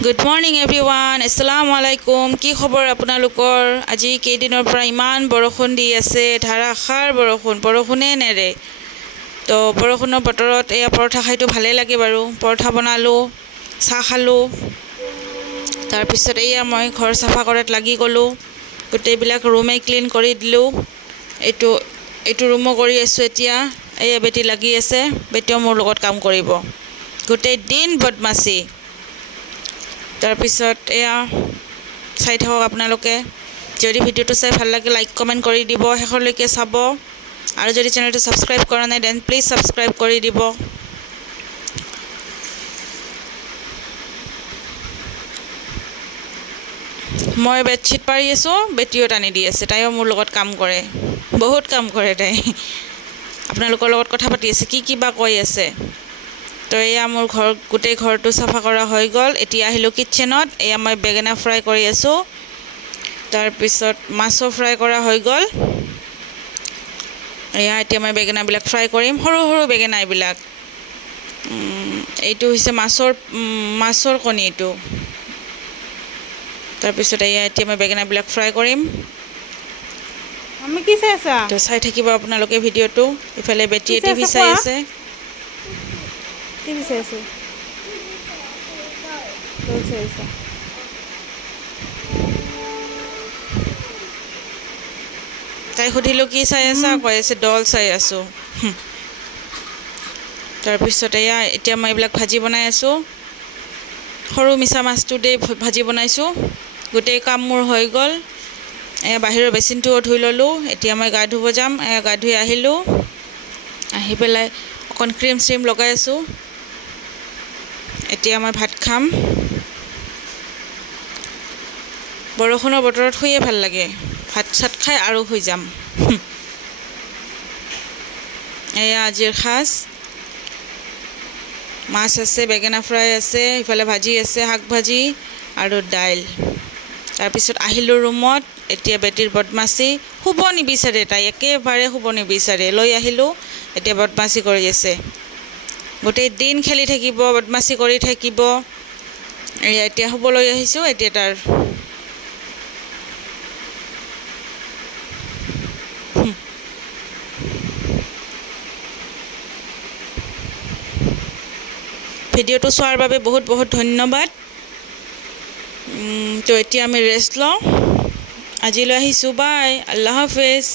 Good morning everyone. Assalamu alaikum. কি খবৰ আপোনালোকৰ? আজি কেইদিনৰ পৰা ইমান বৰষুণ দি আছে, ধাৰাসাৰ বৰষুণে নেৰে। তো বৰষুণৰ বতৰত এয়া পৰঠা খাইতো ভালে লাগে বাৰু। পৰঠা বনালো, চাহ খালো। তাৰ পিছত এয়া মই ঘৰ সাফা কৰাত লাগি গলো। গোটেইবিলাক ৰুমে ক্লিন কৰি দিলো। এইটো ৰুমো কৰি আছো এতিয়া। এয়া বেটি লাগি আছে, বেটিও মোৰ লগত কাম কৰিব। গোটেই দিন বদমাছি। তাৰ পিছত এয়া চাই থাকক আপোনালোকে। যদি ভিডিওটো চাই ভাল লাগে লাইক কমেণ্ট কৰি দিব, শেষলৈকে চাব। আৰু যদি চেনেলটো সাবস্ক্ৰাইব কৰা নাই দেন প্লিজ সাবস্ক্ৰাইব কৰি দিব। মই বেডশ্বীট পাৰি আছোঁ, বেটিও টানি দি আছে। তাইও মোৰ লগত কাম কৰে, বহুত কাম কৰে তাই। আপোনালোকৰ লগত কথা পাতি আছে, কি বা কৈ আছে। তো এয়া মোৰ গোটেই ঘৰটো চাফা কৰা হৈ গ'ল। এতিয়া আহিলোঁ কিটচেনত। এয়া মই বেঙেনা ফ্ৰাই কৰি আছোঁ। তাৰপিছত মাছো ফ্ৰাই কৰা হৈ গ'ল। এয়া এতিয়া মই বেঙেনাবিলাক ফ্ৰাই কৰিম, সৰু সৰু বেঙেনা এইবিলাক। এইটো হৈছে মাছৰ কণী এইটো। তাৰপিছত এয়া এতিয়া মই বেঙেনাবিলাক ফ্ৰাই কৰিম। আমি কি চাই আছা? তো চাই থাকিব আপোনালোকে ভিডিঅ'টো। ইফালে বেটিয়ে টিভি চাই আছে। টিভি চাই আছো। তাই সুধিলোঁ কি চাই আছা, কৈ আছে ডল চাই আছোঁ। তাৰপিছত এয়া এতিয়া মই এইবিলাক ভাজি বনাই আছোঁ। সৰু মিছা মাছটো দি ভাজি বনাইছোঁ। গোটেই কাম মোৰ হৈ গ'ল। এয়া বাহিৰৰ বেচিনটোও ধুই ল'লোঁ। এতিয়া মই গা ধুব যাম। এয়া গা ধুই আহিলোঁ। আহি পেলাই অকণ ক্ৰীম চ্ৰীম লগাই আছোঁ। এতিয়া মই ভাত খাম। বৰষুণৰ বতৰত শুয়ে ভাল লাগে। ভাত চাত খাই আৰু শুই যাম। এয়া আজিৰ সাজ। মাছ আছে, বেঙেনা ফ্ৰাই আছে, ইফালে ভাজি আছে, শাক ভাজি আৰু দাইল। তাৰপিছত আহিলোঁ ৰুমত। এতিয়া বেটিৰ বদমাছি, শুব নিবিচাৰে তাই, একেবাৰে শুব নিবিচাৰে। লৈ আহিলোঁ, এতিয়া বদমাছি কৰি আছে। গোটেই দিন খেলি থাকিব, বদমাছি কৰি থাকিব। এয়া এতিয়া শুবলৈ আহিছোঁ। এতিয়া তাৰ ভিডিঅ'টো চোৱাৰ বাবে বহুত বহুত ধন্যবাদ। তো এতিয়া আমি ৰেষ্ট লওঁ। আজিলৈ আহিছোঁ, বাই, আল্লাহ হাফেজ।